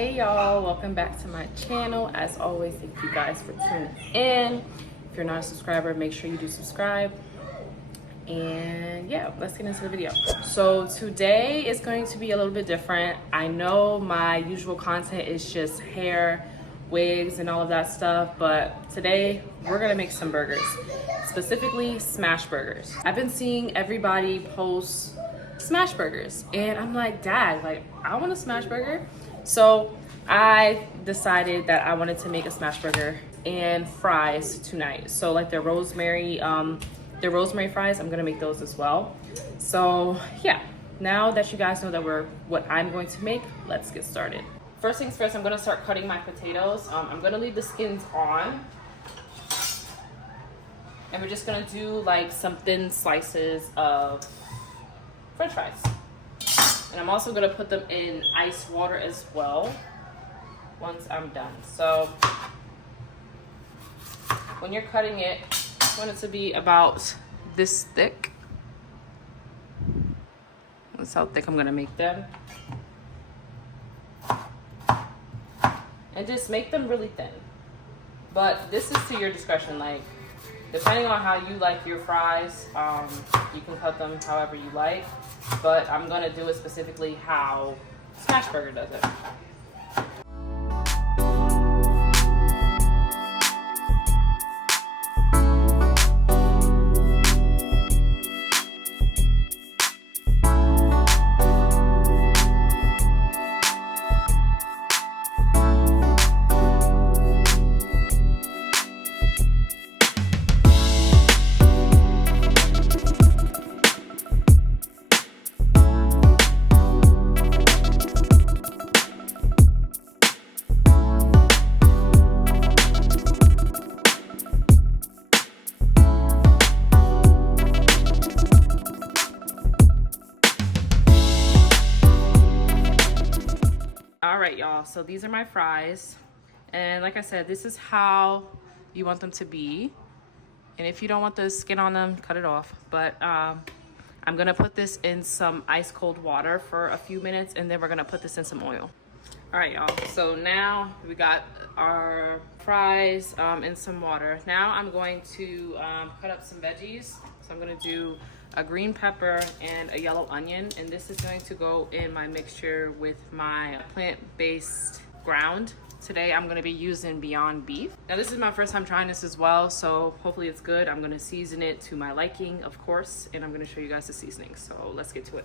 Hey y'all, welcome back to my channel. As always, thank you guys for tuning in. If you're not a subscriber, make sure you do subscribe. And yeah, let's get into the video. So today is going to be a little bit different. I know my usual content is just hair, wigs, and all of that stuff, but today we're gonna make some burgers, specifically smash burgers. I've been seeing everybody post smash burgers, and I'm like, Dad, like I want a smash burger. So I decided that I wanted to make a smash burger and fries tonight. So like the rosemary fries, I'm gonna make those as well. So yeah, now that you guys know that what I'm going to make, let's get started. First things first, I'm gonna start cutting my potatoes. I'm gonna leave the skins on. And we're just gonna do like some thin slices of French fries. And I'm also gonna put them in ice water as well once I'm done. So when you're cutting it, I want it to be about this thick. That's how thick I'm gonna make them. And just make them really thin. But this is to your discretion. Like, depending on how you like your fries, you can cut them however you like. But I'm gonna do it specifically how Smashburger does it. All right, y'all, so these are my fries. And like I said, this is how you want them to be. And if you don't want the skin on them, cut it off. But I'm gonna put this in some ice cold water for a few minutes, and then we're gonna put this in some oil. All right, y'all, so now we got our fries in some water. Now I'm going to cut up some veggies. So I'm gonna do a green pepper and a yellow onion, and this is going to go in my mixture with my plant-based ground. Today I'm going to be using Beyond Beef. Now this is my first time trying this as well, so hopefully it's good. I'm going to season it to my liking, of course, and I'm going to show you guys the seasoning. So let's get to it.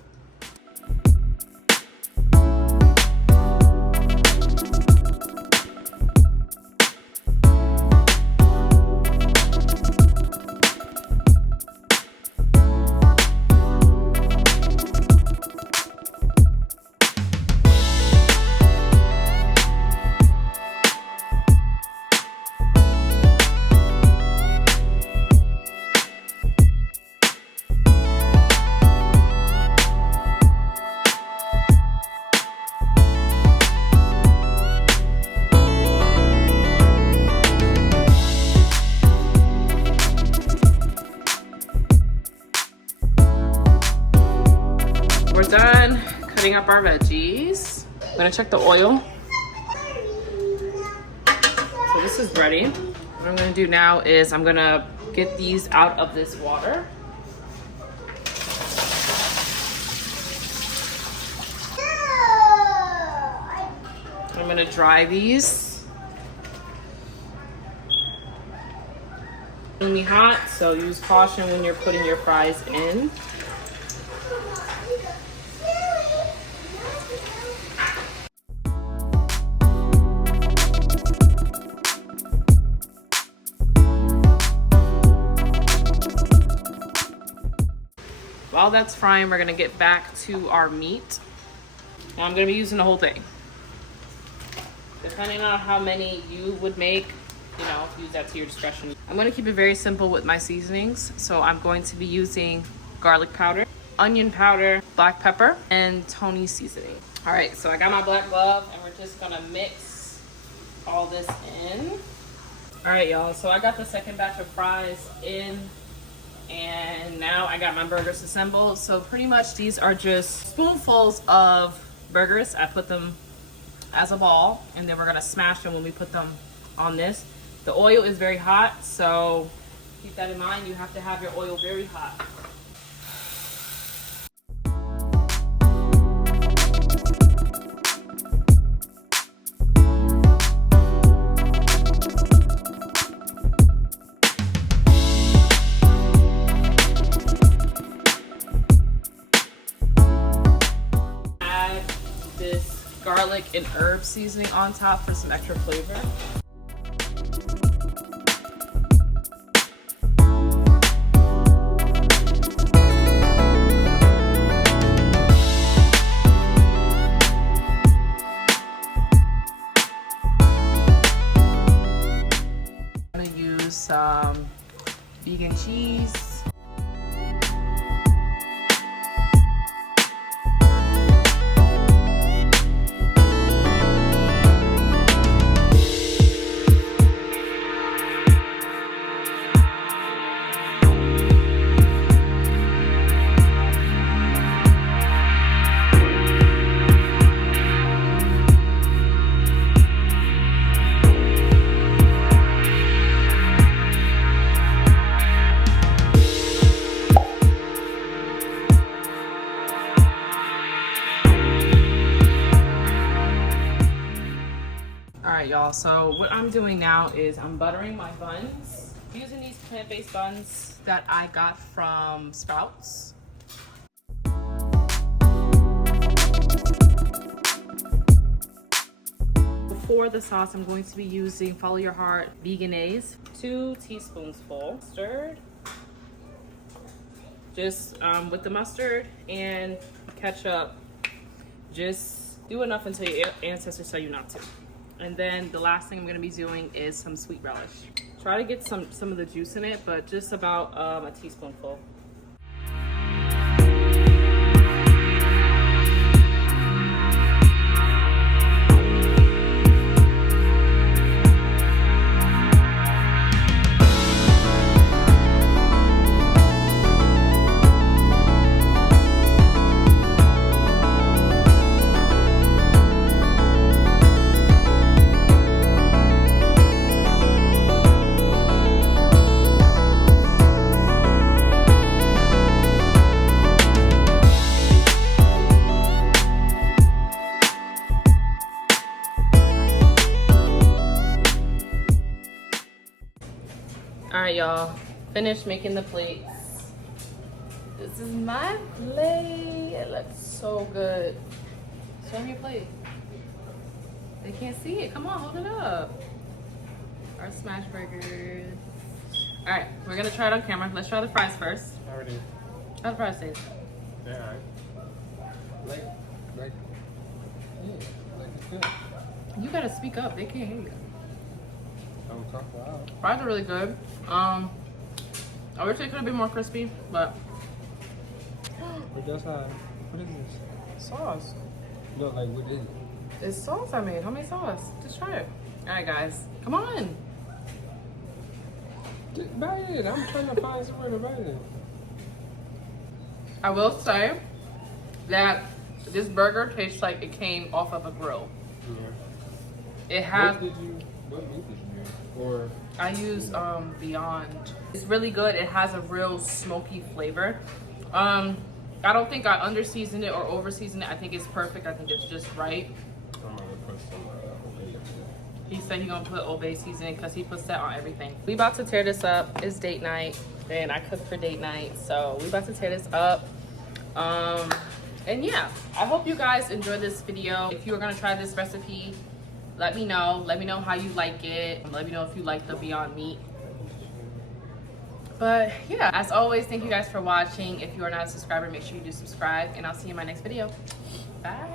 We're done cutting up our veggies. I'm gonna check the oil. So this is ready. What I'm gonna do now is I'm gonna get these out of this water. I'm gonna dry these. Extremely hot, so use caution when you're putting your fries in. While that's frying, we're gonna get back to our meat. Now I'm gonna be using the whole thing. Depending on how many you would make, you know, use that to your discretion. I'm gonna keep it very simple with my seasonings. So I'm going to be using garlic powder, onion powder, black pepper, and Tony seasoning. All right, so I got my black glove, and we're just gonna mix all this in. All right, y'all, so I got the second batch of fries in. And now I got my burgers assembled. So pretty much these are just spoonfuls of burgers. I put them as a ball, and then we're gonna smash them when we put them on this. The oil is very hot, so keep that in mind. You have to have your oil very hot. Add this garlic and herb seasoning on top for some extra flavor. Some vegan cheese. Alright y'all, so what I'm doing now is I'm buttering my buns. Using these plant-based buns that I got from Sprouts. For the sauce, I'm going to be using Follow Your Heart Vegenaise. 2 teaspoons full. Mustard. Just with the mustard and ketchup, just do enough until your ancestors tell you not to. And then the last thing I'm gonna be doing is some sweet relish. Try to get some of the juice in it, but just about a teaspoonful. Alright y'all, finished making the plates. This is my plate. It looks so good. Show me your plate. They can't see it. Come on, hold it up. Our smash burgers. Alright, we're gonna try it on camera. Let's try the fries first. Already. How the fries taste? Yeah, alright. Like it's good. You gotta speak up, they can't hear you. Don't talk loud. Fries are really good. I wish they could have been more crispy, but But that's how. What is this? sauce. Look, like, what is it? It's sauce I made. Homemade sauce. Just try it. Alright guys, come on. Just bite it. I'm trying to find somewhere to bite it. I will say that this burger tastes like it came off of a grill. Yeah. It has. What meat did you use? Or I use Beyond. It's really good. It has a real smoky flavor. I don't think I under seasoned it or over seasoned it. I think it's perfect. I think it's just right. I'm gonna put some Obey. He said he gonna put Obey seasoning because he puts that on everything. We about to tear this up. It's date night and I cook for date night, so we about to tear this up. And yeah, I hope you guys enjoyed this video. If you are gonna try this recipe, let me know. Let me know how you like it. Let me know if you like the Beyond Meat. But yeah, as always, thank you guys for watching. If you are not a subscriber, make sure you do subscribe, and I'll see you in my next video. Bye.